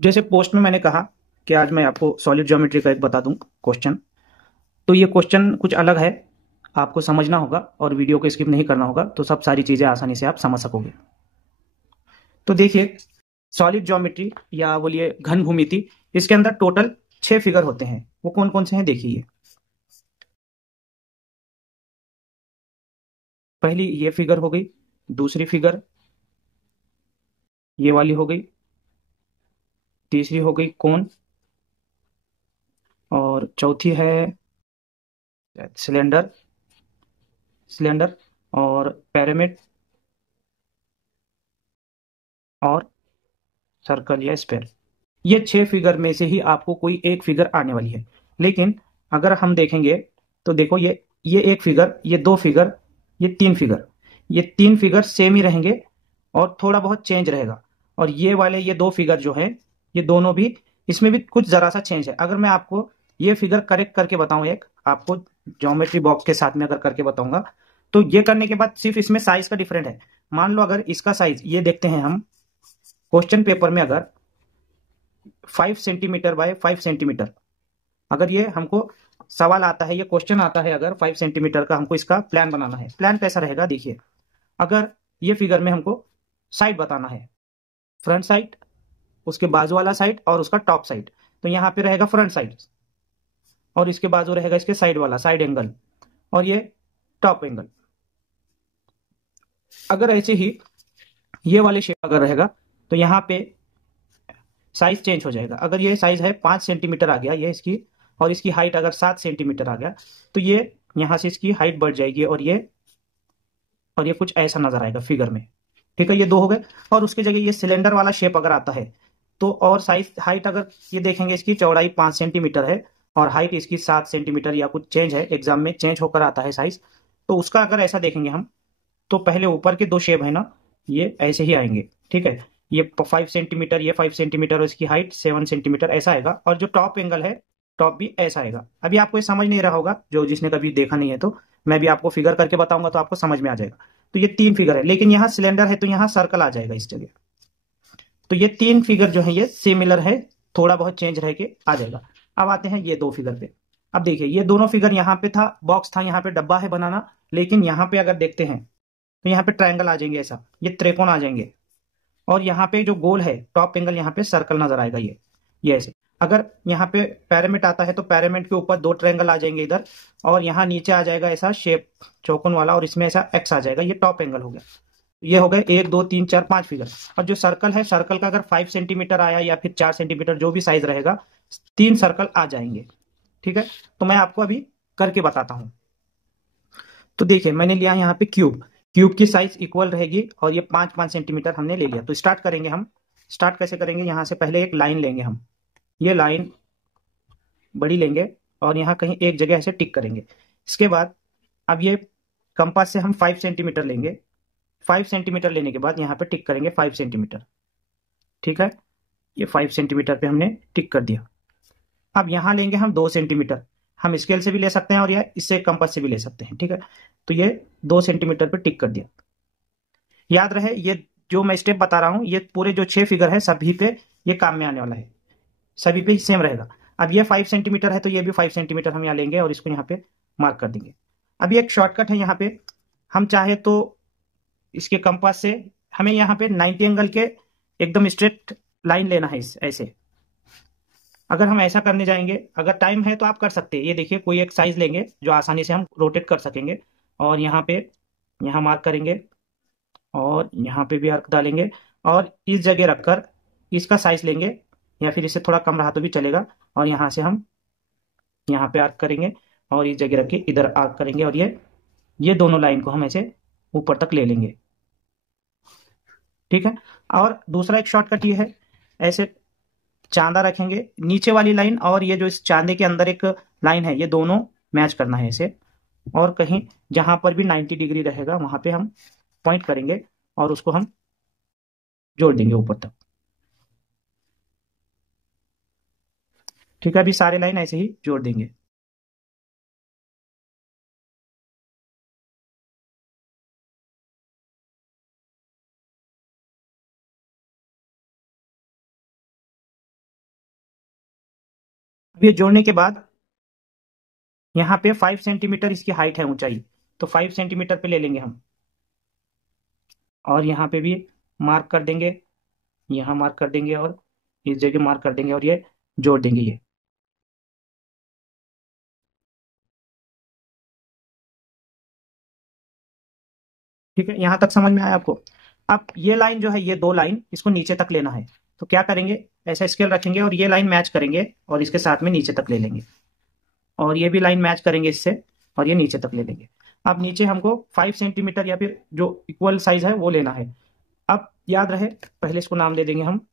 जैसे पोस्ट में मैंने कहा कि आज मैं आपको सॉलिड ज्योमेट्री का एक बता दूं क्वेश्चन। तो ये क्वेश्चन कुछ अलग है, आपको समझना होगा और वीडियो को स्किप नहीं करना होगा, तो सब सारी चीज़ें आसानी से आप समझ सकोगे। तो देखिए, सॉलिड ज्योमेट्री या बोलिए घन भूमिति, इसके अंदर टोटल 6 फिगर होते हैं। वो कौन कौन से हैं देखिए। पहली ये फिगर हो गई, दूसरी फिगर ये वाली हो गई, तीसरी हो गई कोन, और चौथी है सिलेंडर, सिलेंडर और पैरामिड और सर्कल या स्फेयर। ये 6 फिगर में से ही आपको कोई एक फिगर आने वाली है। लेकिन अगर हम देखेंगे तो देखो, ये एक फिगर, ये 2 फिगर, ये 3 फिगर, ये 3 फिगर सेम ही रहेंगे और थोड़ा बहुत चेंज रहेगा। और ये वाले ये 2 फिगर जो है, ये दोनों भी, इसमें भी कुछ जरा सा चेंज है। अगर मैं आपको ये फिगर करेक्ट करके बताऊं, एक आपको ज्योमेट्री बॉक्स के साथ में अगर करके बताऊंगा, तो ये करने के बाद सिर्फ इसमें साइज का डिफरेंट है। मान लो अगर इसका साइज ये देखते हैं हम क्वेश्चन पेपर में, अगर 5 सेंटीमीटर बाय 5 सेंटीमीटर, अगर ये हमको सवाल आता है, ये क्वेश्चन आता है, अगर 5 सेंटीमीटर का हमको इसका प्लान बनाना है, प्लान कैसा रहेगा देखिए। अगर ये फिगर में हमको साइड बताना है, फ्रंट साइड, उसके बाजू वाला साइड और उसका टॉप साइड, तो यहाँ पे रहेगा फ्रंट साइड और इसके बाजू रहेगा इसके साइड वाला साइड एंगल और ये टॉप एंगल। अगर ऐसे ही ये वाले शेप अगर रहेगा तो यहाँ पे साइज चेंज हो जाएगा। अगर ये साइज है 5 सेंटीमीटर आ गया ये इसकी, और इसकी हाइट अगर 7 सेंटीमीटर आ गया, तो ये यहाँ से इसकी हाइट बढ़ जाएगी और ये कुछ ऐसा नजर आएगा फिगर में। ठीक है, ये 2 हो गए। और उसकी जगह ये सिलेंडर वाला शेप अगर आता है, तो और साइज हाइट अगर ये देखेंगे, इसकी चौड़ाई 5 सेंटीमीटर है और हाइट इसकी 7 सेंटीमीटर या कुछ चेंज है, एग्जाम में चेंज होकर आता है साइज। तो उसका अगर ऐसा देखेंगे हम, तो पहले ऊपर के 2 शेप है ना, ये ऐसे ही आएंगे। ठीक है, ये 5 सेंटीमीटर, ये 5 सेंटीमीटर और इसकी हाइट 7 सेंटीमीटर ऐसा आएगा। और जो टॉप एंगल है, टॉप भी ऐसा आएगा। अभी आपको ये समझ नहीं रहा होगा, जो जिसने कभी देखा नहीं है, तो मैं भी आपको फिगर करके बताऊंगा तो आपको समझ में आ जाएगा। तो ये 3 फिगर है, लेकिन यहाँ सिलेंडर है तो यहाँ सर्कल आ जाएगा इस जगह। तो ये 3 फिगर जो है ये सिमिलर है, थोड़ा बहुत चेंज रह के आ जाएगा। अब आते हैं ये 2 फिगर पे। अब देखिए, ये दोनों फिगर यहाँ पे था, बॉक्स था, यहाँ पे डब्बा है बनाना, लेकिन यहाँ पे अगर देखते हैं तो यहाँ पे ट्रायंगल आ जाएंगे, ऐसा ये त्रिकोण आ जाएंगे। और यहाँ पे जो गोल है टॉप एंगल, यहाँ पे सर्कल नजर आएगा ये ऐसे। अगर यहाँ पे पैरामिड आता है तो पैरामिड के ऊपर 2 ट्रायंगल आ जाएंगे इधर, और यहाँ नीचे आ जाएगा ऐसा शेप चौकोन वाला, और इसमें ऐसा एक्स आ जाएगा। ये टॉप एंगल हो गया। ये हो गए 1 2 3 4 5 फिगर। और जो सर्कल है, सर्कल का अगर 5 सेंटीमीटर आया या फिर 4 सेंटीमीटर, जो भी साइज रहेगा, 3 सर्कल आ जाएंगे। ठीक है, तो मैं आपको अभी करके बताता हूँ। तो देखिए, मैंने लिया यहाँ पे क्यूब, क्यूब की साइज इक्वल रहेगी और ये 5 5 सेंटीमीटर हमने ले लिया। तो स्टार्ट करेंगे हम। स्टार्ट कैसे करेंगे, यहाँ से पहले एक लाइन लेंगे हम, ये लाइन बड़ी लेंगे और यहाँ कहीं एक जगह ऐसे टिक करेंगे। इसके बाद अब ये कंपास से हम 5 सेंटीमीटर लेंगे। 5 सेंटीमीटर लेने के बाद यहाँ पे टिक करेंगे 5 सेंटीमीटर। ठीक है, ये 5 सेंटीमीटर पे हमने टिक कर दिया। अब यहाँ लेंगे हम 2 सेंटीमीटर, हम स्केल से भी ले सकते हैं और या इससे कंपास से भी ले सकते हैं। ठीक है, तो ये 2 सेंटीमीटर पे टिक कर दिया। याद रहे, ये जो मैं स्टेप बता रहा हूं, ये पूरे जो 6 फिगर है सभी पे ये काम में आने वाला है, सभी पे सेम रहेगा। अब ये 5 सेंटीमीटर है तो ये भी 5 सेंटीमीटर हम यहाँ लेंगे और इसको यहाँ पे मार्क कर देंगे। अब ये एक शॉर्टकट है, यहाँ पे हम चाहे तो इसके कंपास से हमें यहाँ पे 90 एंगल के एकदम स्ट्रेट लाइन लेना है, इस ऐसे। अगर हम ऐसा करने जाएंगे, अगर टाइम है तो आप कर सकते हैं। ये देखिए, कोई एक साइज लेंगे जो आसानी से हम रोटेट कर सकेंगे, और यहाँ पे यहाँ मार्क करेंगे और यहाँ पे भी अर्क डालेंगे, और इस जगह रखकर इसका साइज लेंगे, या फिर इससे थोड़ा कम रहा तो भी चलेगा, और यहाँ से हम यहाँ पे आर्क करेंगे और इस जगह रख के इधर आर्क करेंगे, और ये दोनों लाइन को हम ऐसे ऊपर तक ले लेंगे। ठीक है, और दूसरा एक शॉर्टकट ये है, ऐसे चांदा रखेंगे नीचे वाली लाइन, और ये जो इस चांदे के अंदर एक लाइन है, ये दोनों मैच करना है ऐसे। और कहीं जहां पर भी 90 डिग्री रहेगा वहां पे हम पॉइंट करेंगे और उसको हम जोड़ देंगे ऊपर तक। ठीक है, अभी सारे लाइन ऐसे ही जोड़ देंगे। अब ये जोड़ने के बाद यहाँ पे 5 सेंटीमीटर इसकी हाइट है, ऊंचाई, तो 5 सेंटीमीटर पे ले लेंगे हम, और यहाँ पे भी मार्क कर देंगे, यहाँ मार्क कर देंगे और इस जगह मार्क कर देंगे और ये जोड़ देंगे ये। ठीक है, यहाँ तक समझ में आया आपको? अब ये लाइन जो है, ये दो लाइन, इसको नीचे तक लेना है, तो क्या करेंगे, ऐसा स्केल रखेंगे और ये लाइन मैच करेंगे और इसके साथ में नीचे तक ले लेंगे, और ये भी लाइन मैच करेंगे इससे और ये नीचे तक ले लेंगे। अब नीचे हमको 5 सेंटीमीटर या फिर जो इक्वल साइज है वो लेना है। अब याद रहे, पहले इसको नाम दे देंगे हम।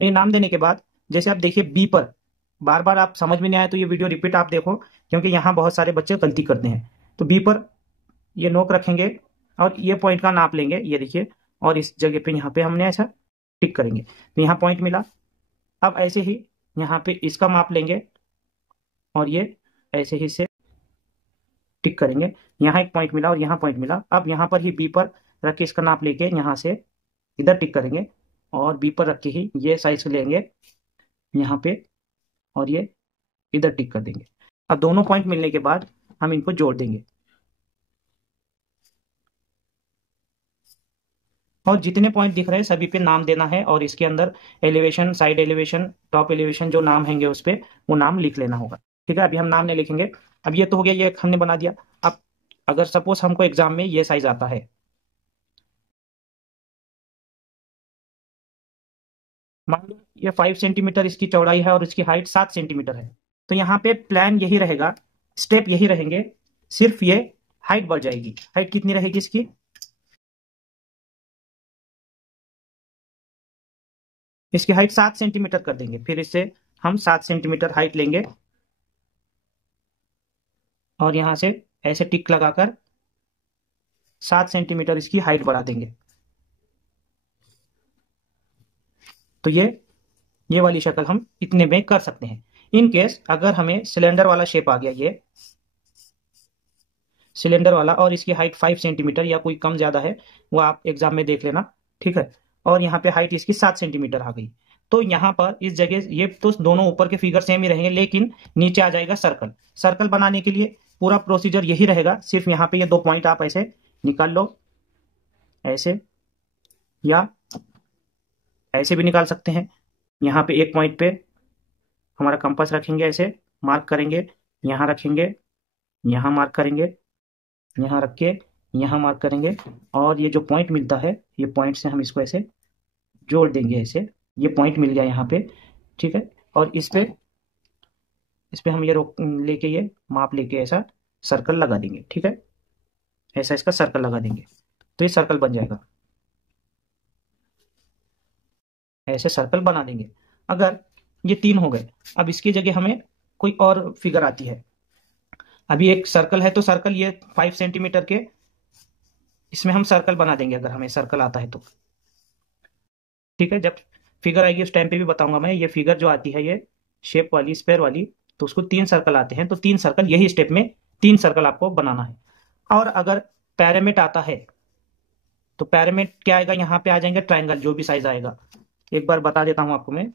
ये नाम देने के बाद जैसे आप देखिए बी पर, बार बार आप समझ में नहीं आए तो ये वीडियो रिपीट आप देखो, क्योंकि यहाँ बहुत सारे बच्चे गलती करते हैं। तो बी पर ये नोक रखेंगे और ये पॉइंट का नाप लेंगे, ये देखिए, और इस जगह पे यहाँ पे हमने ऐसा टिक करेंगे, तो यहाँ पॉइंट मिला। अब ऐसे ही यहाँ पे इसका माप लेंगे और ये ऐसे ही से टिक करेंगे, यहाँ एक पॉइंट मिला और यहाँ पॉइंट मिला। अब यहाँ पर ही बी पर रख के इसका नाप लेके यहाँ से इधर टिक करेंगे, और बी पर रख के ही ये साइज लेंगे यहाँ पे, और ये इधर टिक कर देंगे। अब दोनों पॉइंट मिलने के बाद हम इनको जोड़ देंगे, और जितने पॉइंट दिख रहे हैं सभी पे नाम देना है, और इसके अंदर elevation, side elevation, top elevation जो नाम हैंगे उस पे वो नाम लिख लेना होगा। ठीक है, अभी हम नाम नहीं लिखेंगे। अब ये तो हो गया, ये हमने बना दिया। अब अगर सपोज हमको एग्जाम में ये साइज आता है, मान लो ये 5 सेंटीमीटर इसकी चौड़ाई है और इसकी हाइट 7 सेंटीमीटर है, तो यहाँ पे प्लान यही रहेगा, स्टेप यही रहेंगे, सिर्फ ये हाइट बढ़ जाएगी। हाइट कितनी रहेगी इसकी, इसकी हाइट 7 सेंटीमीटर कर देंगे, फिर इससे हम 7 सेंटीमीटर हाइट लेंगे और यहां से ऐसे टिक लगाकर 7 सेंटीमीटर इसकी हाइट बढ़ा देंगे। तो ये वाली शक्ल हम इतने में कर सकते हैं। इन केस अगर हमें सिलेंडर वाला शेप आ गया, ये सिलेंडर वाला, और इसकी हाइट 5 सेंटीमीटर या कोई कम ज्यादा है वो आप एग्जाम में देख लेना, ठीक है, और यहाँ पे हाइट इसकी 7 सेंटीमीटर आ गई, तो यहाँ पर इस जगह ये तो दोनों ऊपर के फिगर सेम ही रहेंगे, लेकिन नीचे आ जाएगा सर्कल। सर्कल बनाने के लिए पूरा प्रोसीजर यही रहेगा, सिर्फ यहाँ पे ये दो पॉइंट आप ऐसे निकाल लो, ऐसे, या ऐसे भी निकाल सकते हैं। यहाँ पे एक पॉइंट पे हमारा कंपास रखेंगे, ऐसे मार्क करेंगे, यहाँ रखेंगे, यहाँ मार्क करेंगे, यहाँ रख के यहाँ मार्क करेंगे, और ये जो पॉइंट मिलता है ये पॉइंट से हम इसको ऐसे जोड़ देंगे, ऐसे ये पॉइंट मिल गया यहाँ पे, ठीक है, और इस पे हम ये रोक लेके ये माप लेके ऐसा सर्कल लगा देंगे, ठीक है, ऐसा इसका सर्कल लगा देंगे, तो ये सर्कल बन जाएगा, ऐसे सर्कल बना देंगे। अगर ये 3 हो गए, अब इसकी जगह हमें कोई और फिगर आती है। अभी एक सर्कल है, तो सर्कल ये 5 सेंटीमीटर के, इसमें हम सर्कल बना देंगे अगर हमें सर्कल आता है तो, ठीक है। जब फिगर आएगी उस टाइम पे भी बताऊंगा मैं, ये फिगर जो आती है ये शेप वाली, स्क्वायर वाली, तो उसको 3 सर्कल आते हैं, तो 3 सर्कल यही स्टेप में 3 सर्कल आपको बनाना है। और अगर पैरामिड आता है तो पैरामिड क्या आएगा, यहाँ पे आ जाएंगे ट्राइंगल, जो भी साइज आएगा, एक बार बता देता हूं आपको मैं।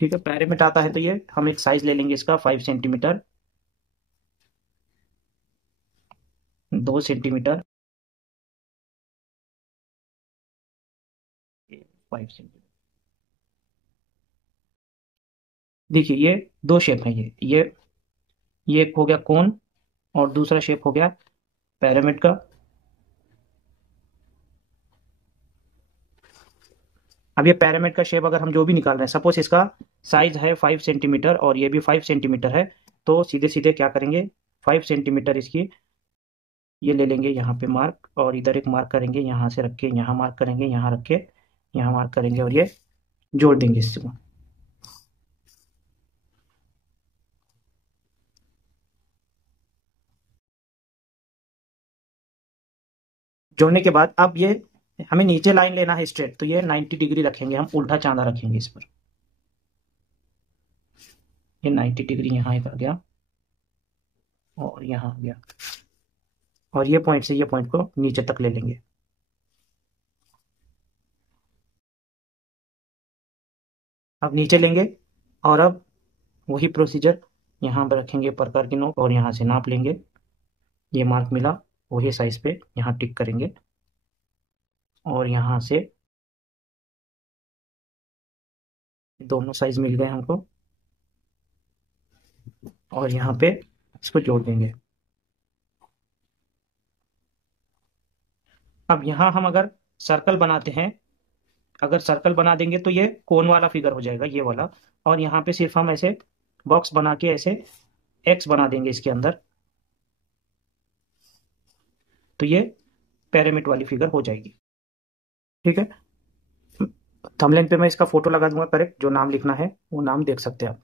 ठीक है, पैरामिड आता है तो ये हम एक साइज ले लेंगे इसका, 5 सेंटीमीटर, 2 सेंटीमीटर, 5 सेंटीमीटर। देखिए ये दो शेप है, ये एक हो गया कोन, और दूसरा शेप हो गया पैरामिड का। अब ये पैरामिड का शेप अगर हम जो भी निकाल रहे हैं, सपोज इसका साइज है 5 सेंटीमीटर और ये भी 5 सेंटीमीटर है, तो सीधे सीधे क्या करेंगे, 5 सेंटीमीटर इसकी ये ले लेंगे यहाँ पे मार्क, और इधर एक मार्क करेंगे, यहाँ से रख के यहाँ मार्क करेंगे, यहाँ रख के यहाँ मार्क करेंगे, और ये जोड़ देंगे इसको। जोड़ने के बाद अब ये हमें नीचे लाइन लेना है स्ट्रेट, तो ये 90 डिग्री रखेंगे, हम उल्टा चांदा रखेंगे इस पर। ये 90 डिग्री यहाँ एक आ गया और यहाँ आ गया, और ये पॉइंट से ये पॉइंट को नीचे तक ले लेंगे। अब नीचे लेंगे और अब वही प्रोसीजर यहाँ पर रखेंगे प्रकार की नोक, और यहाँ से नाप लेंगे। ये मार्क मिला, वही साइज पे यहाँ टिक करेंगे और यहाँ से दोनों साइज मिल गए हमको, और यहाँ पे इसको जोड़ देंगे। अब यहाँ हम अगर सर्कल बनाते हैं, अगर सर्कल बना देंगे तो ये कोन वाला फिगर हो जाएगा, ये वाला। और यहाँ पे सिर्फ हम ऐसे बॉक्स बना के ऐसे एक्स बना देंगे इसके अंदर, तो ये पिरामिड वाली फिगर हो जाएगी। ठीक है, थंबनेल पे मैं इसका फोटो लगा दूंगा करेक्ट, जो नाम लिखना है वो नाम देख सकते हैं आप।